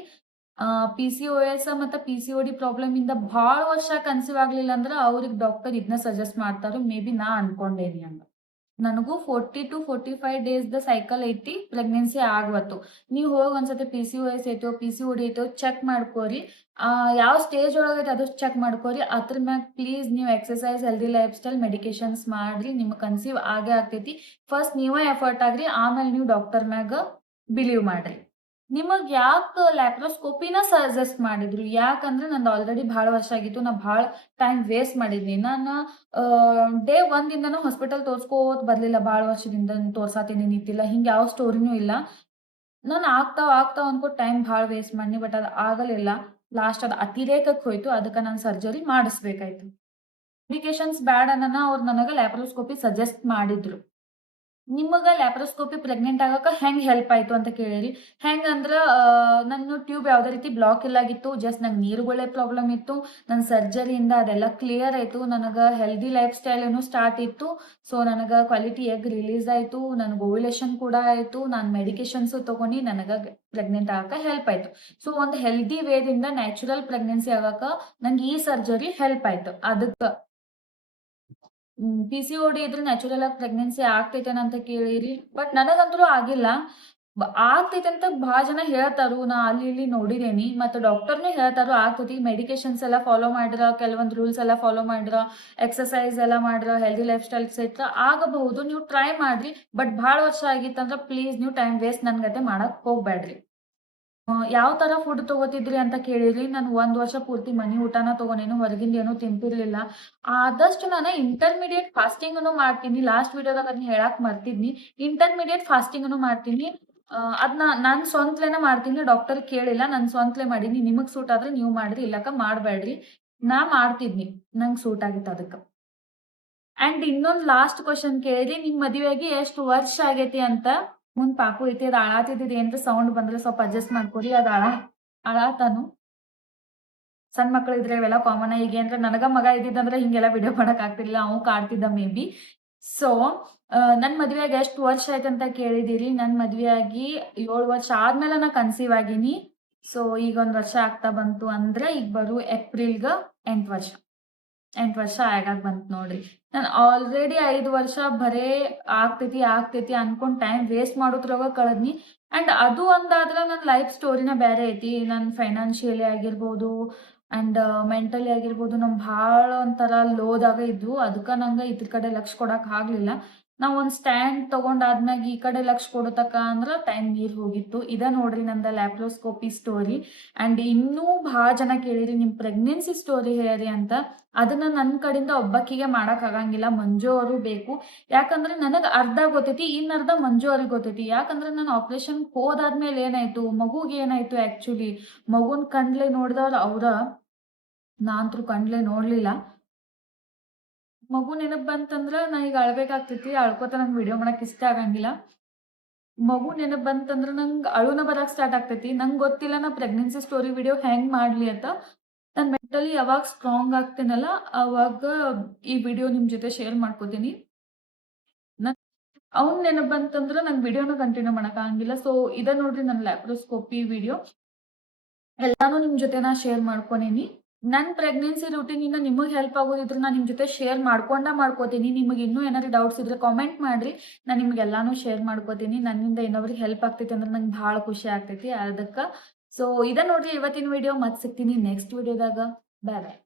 PCOS ಮತ್ತು PCOD ಪ್ರಾಬ್ಲಮ್ ಇಂದ ಭಾಳ ವರ್ಷ ಕನ್ಸೀವ್ ಆಗ್ಲಿಲ್ಲ ಅಂದ್ರೆ ಅವ್ರಿಗೆ ಡಾಕ್ಟರ್ ಇದನ್ನ ಸಜೆಸ್ಟ್ ಮಾಡ್ತಾರ. ಮೇ ಬಿ ನಾ ಅನ್ಕೊಂಡೇನಿ ಹಂಗ. ನನಗೂ 40 to 45 ಡೇಸ್‌ದ ಸೈಕಲ್ ಐತಿ. ಪ್ರೆಗ್ನೆನ್ಸಿ ಆಗ್ವತ್ತು. ನೀವು ಹೋಗಿ ಒಂದ್ಸತಿ PCOS ಐತೋ PCOD ಐತೋ ಚೆಕ್ ಮಾಡ್ಕೋರಿ. ಯಾವ ಸ್ಟೇಜ್ ಒಳಗೈತೆ ಅದು ಚೆಕ್ ಮಾಡ್ಕೋರಿ. ಅದ್ರ ಮ್ಯಾಗ ಪ್ಲೀಸ್ ನೀವು exercise, healthy life style, medications ಮಾಡ್ರಿ. ನಿಮ್ಗೆ ಕನ್ಸೀವ್ ಆಗೇ ಆಗ್ತೈತಿ. ಫಸ್ಟ್ ನೀವೇ ಎಫರ್ಟ್ ಆಗ್ರಿ, ಆಮೇಲೆ ನೀವು ಡಾಕ್ಟರ್ ಮ್ಯಾಗ ಬಿಲೀವ್ ಮಾಡ್ರಿ. ನಿಮಗ್ ಯಾಕೆ ಲ್ಯಾಪ್ರೋಸ್ಕೋಪಿನ ಸಜೆಸ್ಟ್ ಮಾಡಿದ್ರು? ಯಾಕಂದ್ರೆ ನಂದು ಆಲ್ರೆಡಿ ಭಾಳ ವರ್ಷ ಆಗಿತ್ತು. ನಾ ಭಾಳ ಟೈಮ್ ವೇಸ್ಟ್ ಮಾಡಿದ್ನಿ. ನಾನು ಡೇ 1 ದಿಂದನೂ ಹಾಸ್ಪಿಟಲ್ ತೋರ್ಸ್ಕೋತ ಬರ್ಲಿಲ್ಲ. ಭಾಳ ವರ್ಷದಿಂದ ತೋರ್ಸಾತೀನಿ ನಿಂತಿಲ್ಲ. ಹಿಂಗೆ ಯಾವ ಸ್ಟೋರಿನೂ ಇಲ್ಲ. ನಾನು ಆಗ್ತಾವ ಅನ್ಕೋತ ಟೈಮ್ ಭಾಳ ವೇಸ್ಟ್ ಮಾಡ್ನಿ. ಬಟ್ ಅದು ಆಗಲಿಲ್ಲ. ಲಾಸ್ಟ್ ಅದು ಅತಿರೇಕಕ್ಕೆ ಹೋಯ್ತು. ಅದಕ್ಕೆ ನಾನು ಸರ್ಜರಿ ಮಾಡಿಸ್ಬೇಕಾಯ್ತು. ಮೆಡಿಕೇಶನ್ಸ್ ಬ್ಯಾಡ್ ಅನ್ನನ ಅವ್ರು ನನಗೆ ಲ್ಯಾಪ್ರೋಸ್ಕೋಪಿ ಸಜೆಸ್ಟ್ ಮಾಡಿದ್ರು. ನಿಮಗ ಲ್ಯಾಪ್ರೋಸ್ಕೋಪಿ ಪ್ರೆಗ್ನೆಂಟ್ ಆಗಕ ಹೆಂಗ್ ಹೆಲ್ಪ್ ಆಯ್ತು ಅಂತ ಕೇಳಿರಿ. ಹೆಂಗಂದ್ರ ನನ್ನ ಟ್ಯೂಬ್ ಯಾವುದೇ ರೀತಿ ಬ್ಲಾಕ್ ಇಲ್ಲಾಗಿತ್ತು. ಜಸ್ಟ್ ನಂಗೆ ನೀರುಗಳೇ ಪ್ರಾಬ್ಲಮ್ ಇತ್ತು. ನನ್ನ ಸರ್ಜರಿಯಿಂದ ಅದೆಲ್ಲ ಕ್ಲಿಯರ್ ಆಯ್ತು. ನನಗೆ ಹೆಲ್ದಿ ಲೈಫ್ ಸ್ಟೈಲ್ ಸ್ಟಾರ್ಟ್ ಇತ್ತು. ಸೊ ನನಗೆ ಕ್ವಾಲಿಟಿ ಎಗ್ ರಿಲೀಸ್ ಆಯ್ತು. ನನಗೆ ಓವ್ಯುಲೇಷನ್ ಕೂಡ ಆಯ್ತು. ನಾನು ಮೆಡಿಕೇಶನ್ಸು ತಗೊಂಡು ನನಗೆ ಪ್ರೆಗ್ನೆಂಟ್ ಆಗಕ ಹೆಲ್ಪ್ ಆಯ್ತು. ಸೊ ಒಂದು ಹೆಲ್ದಿ ವೇದಿಂದ ನ್ಯಾಚುರಲ್ ಪ್ರೆಗ್ನೆನ್ಸಿ ಆಗಕ ನಂಗೆ ಈ ಸರ್ಜರಿ ಹೆಲ್ಪ್ ಆಯ್ತು. ಅದಕ್ಕೆ PCOD ಇದ್ರೆ ನ್ಯಾಚುರಲ್ ಆಗಿ ಪ್ರೆಗ್ನೆನ್ಸಿ ಆಗ್ತೈತೇನ ಅಂತ ಕೇಳಿರಿ. ಬಟ್ ನನಗಂತೂ ಆಗಿಲ್ಲ. ಆಗ್ತೈತೆ ಅಂತ ಭಾಳ ಜನ ಹೇಳ್ತಾರು. ನಾ ಅಲ್ಲಿ ಇಲ್ಲಿ ನೋಡಿದೇನಿ. ಮತ್ತು ಡಾಕ್ಟರ್ನು ಹೇಳ್ತಾರು ಆಗ್ತೈತಿ. ಮೆಡಿಕೇಶನ್ಸ್ ಎಲ್ಲ ಫಾಲೋ ಮಾಡಿದ್ರ, ಕೆಲವೊಂದು ರೂಲ್ಸ್ ಎಲ್ಲ ಫಾಲೋ ಮಾಡಿದ್ರ, ಎಕ್ಸರ್ಸೈಸ್ ಎಲ್ಲ ಮಾಡಿದ್ರ, ಹೆಲ್ದಿ ಲೈಫ್ ಸ್ಟೈಲ್ ಎಕ್ಸೆಟ್ರಾ ಆಗಬಹುದು. ನೀವು ಟ್ರೈ ಮಾಡ್ರಿ. ಬಟ್ ಭಾಳ ವರ್ಷ ಆಗಿತ್ತಂದ್ರೆ ಪ್ಲೀಸ್ ನೀವು ಟೈಮ್ ವೇಸ್ಟ್ ನನ್ನ ಗತೆ ಮಾಡಕ್ ಹೋಗ್ಬೇಡ್ರಿ. ಯಾವ ತರ ಫುಡ್ ತಗೋತಿದ್ರಿ ಅಂತ ಕೇಳಿರಿ. ನಾನು 1 ವರ್ಷ ಪೂರ್ತಿ ಮನಿ ಊಟನ ತಗೊಂಡೇನು. ಹೊರಗಿಂದ ಏನೂ ತಿಂತಿರ್ಲಿಲ್ಲ. ಆದಷ್ಟು ನಾನು ಇಂಟರ್ಮಿಡಿಯೇಟ್ ಫಾಸ್ಟಿಂಗ್‌ನು ಮಾಡ್ತೀನಿ. ಲಾಸ್ಟ್ ವಿಡಿಯೋದಾಗ ಅದನ್ನ ಹೇಳಾಕ್ ಮರ್ತಿದ್ನಿ. ಇಂಟರ್ಮಿಡಿಯೇಟ್ ಫಾಸ್ಟಿಂಗ್‌ನು ಮಾಡ್ತೀನಿ. ಅದ್ನ ನಾನ್ ಸ್ವಂತ್ಲೇನ ಮಾಡ್ತೀನಿ. ಡಾಕ್ಟರ್ ಕೇಳಿಲ್ಲ. ನಾನ್ ಸ್ವಂತ್ಲೇ ಮಾಡೀನಿ. ನಿಮಗ್ ಸೂಟ್ ಆದ್ರೆ ನೀವು ಮಾಡ್ರಿ, ಇಲ್ಲಕ ಮಾಡ್ಬೇಡ್ರಿ. ನಾ ಮಾಡ್ತಿದ್ನಿ. ನಂಗ್ ಸೂಟ್ ಆಗಿತ್ತು ಅದಕ್ಕ. ಅಂಡ್ ಇನ್ನೊಂದ್ ಲಾಸ್ಟ್ ಕ್ವೆಶ್ಚನ್ ಕೇಳಿರಿ. ನಿಮ್ ಮದುವೆಯಾಗಿ ಎಷ್ಟು ವರ್ಷ ಆಗೈತಿ ಅಂತ. ಮುಂದ್ ಪಾಪು ಐತಿ. ಅದ್ ಅಳಾತಿದ್ದಿದ್ ಏನ್ರ ಸೌಂಡ್ ಬಂದ್ರೆ ಸ್ವಲ್ಪ ಅಡ್ಜಸ್ಟ್ ಮಾಡ್ಕೊರಿ. ಅದ್ ಅಳಾತಾನು. ಸಣ್ಣ ಮಕ್ಳು ಇದ್ರೆ ಇವೆಲ್ಲ ಕಾಮನ್. ಈಗ ಏನ್ರ ನನಗ ಮಗ ಇದ್ದಿದ್ದಂದ್ರೆ ಹಿಂಗೆಲ್ಲ ವಿಡಿಯೋ ಮಾಡಕ್ ಆಗ್ತಿರ್ಲಿಲ್ಲ. ಅವ್ ಕಾಡ್ತಿದ್ದ ಮೇ ಬಿ. ಸೊ ನನ್ ಮದ್ವೆಯಾಗಿ ಎಷ್ಟು ವರ್ಷ ಆಯ್ತಂತ ಕೇಳಿದಿರಿ. ನನ್ ಮದ್ವೆಯಾಗಿ 7 ವರ್ಷ ಆದ್ಮೇಲೆ ನಾ ಕನ್ಸೀವ್ ಆಗೀನಿ. ಸೊ ಈಗ 1 ವರ್ಷ ಆಗ್ತಾ ಬಂತು ಅಂದ್ರೆ ಈಗ ಬರೋ ಏಪ್ರಿಲ್‌ಗ 8 ವರ್ಷ. 8 ವರ್ಷ ಆಗಾಕ್ ಬಂತು ನೋಡ್ರಿ. ನಾನು ಆಲ್ರೆಡಿ 5 ವರ್ಷ ಬರೇ ಆಗ್ತೈತಿ ಅನ್ಕೊಂಡ್ ಟೈಮ್ ವೇಸ್ಟ್ ಮಾಡೋದ್ರಾಗ ಕಳದ್ನಿ. ಅಂಡ್ ಅದು ಒಂದಾದ್ರ ನನ್ನ ಲೈಫ್ ಸ್ಟೋರಿನ ಬ್ಯಾರೆ ಐತಿ. ನನ್ ಫೈನಾನ್ಷಿಯಲಿ ಆಗಿರ್ಬೋದು ಅಂಡ್ ಮೆಂಟಲಿ ಆಗಿರ್ಬೋದು ನಮ್ ಭಾಳ ಒಂಥರ ಲೋದಾಗ ಇದ್ವು. ಅದಕ್ಕ ನಂಗ ಇದ್ರ ಕಡೆ ಲಕ್ಷ ಕೊಡಾಕ್ ಆಗ್ಲಿಲ್ಲ. ನಾ ಒಂದ್ ಸ್ಟ್ಯಾಂಡ್ ತಗೊಂಡಾದ್ಮ್ಯಾಗ ಈ ಕಡೆ ಲಕ್ಷ ಕೊಡತಕ ಅಂದ್ರ ಟೈಮ್ ಮೀರ್ ಹೋಗಿತ್ತು. ಇದ ನೋಡ್ರಿ ನಂದ ಲ್ಯಾಪ್ರೋಸ್ಕೋಪಿ ಸ್ಟೋರಿ. ಅಂಡ್ ಇನ್ನೂ ಭಾಳ ಜನ ಕೇಳಿರಿ ನಿಮ್ ಪ್ರೆಗ್ನೆನ್ಸಿ ಸ್ಟೋರಿ ಹೇಳ್ರಿ ಅಂತ. ಅದನ್ನ ನನ್ನ ಕಡೆಯಿಂದ ಒಬ್ಬಾಕಿಗೆ ಮಾಡಕ್ ಆಗಂಗಿಲ್ಲ. ಮಂಜು ಅವರು ಬೇಕು. ಯಾಕಂದ್ರೆ ನನಗ್ ಅರ್ಧ ಗೊತ್ತೈತಿ, ಇನ್ ಅರ್ಧ ಮಂಜು ಅವ್ರಿಗೆ ಗೊತ್ತೈತಿ. ಯಾಕಂದ್ರೆ ನಾನು ಆಪರೇಷನ್ ಹೋದಾದ್ಮೇಲೆ ಏನಾಯ್ತು, ಮಗುಗೆ ಏನಾಯ್ತು ಆಕ್ಚುಲಿ ಮಗುನ್ ಕಂಡ್ಲೆ ನೋಡ್ದವ್ರ ಅವ್ರ, ನಾನಂತೂ ಕಂಡ್ಲೆ ನೋಡ್ಲಿಲ್ಲ. ಮಗು ನೆನಪ್ ಬಂತಂದ್ರ ನಾ ಈಗ ಅಳ್ಬೇಕಾಗ್ತೈತಿ. ಅಳ್ಕೋತ ನಂಗ್ ವಿಡಿಯೋ ಮಾಡಕ್ ಇಷ್ಟ ಆಗಂಗಿಲ್ಲ. ಮಗು ನೆನಪ್ ಬಂತಂದ್ರ ನಂಗ್ ಅಳುನ ಬರಾಕ್ ಸ್ಟಾರ್ಟ್ ಆಗ್ತೈತಿ. ನಂಗ್ ಗೊತ್ತಿಲ್ಲ ನಾ ಪ್ರೆಗ್ನೆನ್ಸಿ ಸ್ಟೋರಿ ವಿಡಿಯೋ ಹೆಂಗ್ ಮಾಡ್ಲಿ ಅಂತ. ನಾನ್ ಮೆಂಟಲಿ ಯಾವಾಗ ಸ್ಟ್ರಾಂಗ್ ಆಗ್ತೇನಲ್ಲ, ಅವಾಗ ಈ ವಿಡಿಯೋ ನಿಮ್ ಜೊತೆ ಶೇರ್ ಮಾಡ್ಕೋತೀನಿ. ನನ್ ಅವ್ನ್ ನೆನಪ್ ಬಂತಂದ್ರ ನಂಗ್ ವಿಡಿಯೋನ ಕಂಟಿನ್ಯೂ ಮಾಡಕ್ ಆಗಂಗಿಲ್ಲ. ಸೊ ಇದ ನೋಡ್ರಿ ನನ್ ಲ್ಯಾಪ್ರೋಸ್ಕೋಪಿ ವಿಡಿಯೋ. ಎಲ್ಲಾನು ನಿಮ್ ಜೊತೆ ನಾ ಶೇರ್ ಮಾಡ್ಕೊಂಡೀನಿ. ನನ್ ಪ್ರೆಗ್ನೆನ್ಸಿ ರೂಟೀನ್ ಇಂದ ನಿಮಗ್ ಹೆಲ್ಪ್ ಆಗೋದಿದ್ರ ನಾ ನಿಮ್ ಜೊತೆ ಶೇರ್ ಮಾಡ್ಕೋತೀನಿ. ನಿಮಗ್ ಇನ್ನೂ ಏನಾದ್ರು ಡೌಟ್ಸ್ ಇದ್ರೆ ಕಾಮೆಂಟ್ ಮಾಡ್ರಿ. ನಾ ನಿಮ್ಗೆಲ್ಲಾನು ಶೇರ್ ಮಾಡ್ಕೋತೀನಿ. ನನ್ನಿಂದ ಇನ್ನೊಬ್ರಿಗೆ ಹೆಲ್ಪ್ ಆಗ್ತೈತಿ ಅಂದ್ರೆ ನಂಗೆ ಭಾಳ ಖುಷಿ ಆಗ್ತೈತಿ ಅದಕ್ಕ. ಸೊ ಇದ ನೋಡ್ರಿ ಇವತ್ತಿನ ವಿಡಿಯೋ. ಮತ್ ಸಿಗ್ತೀನಿ ನೆಕ್ಸ್ಟ್ ವಿಡಿಯೋದಾಗ. ಬಾಯ್ ಬಾಯ್.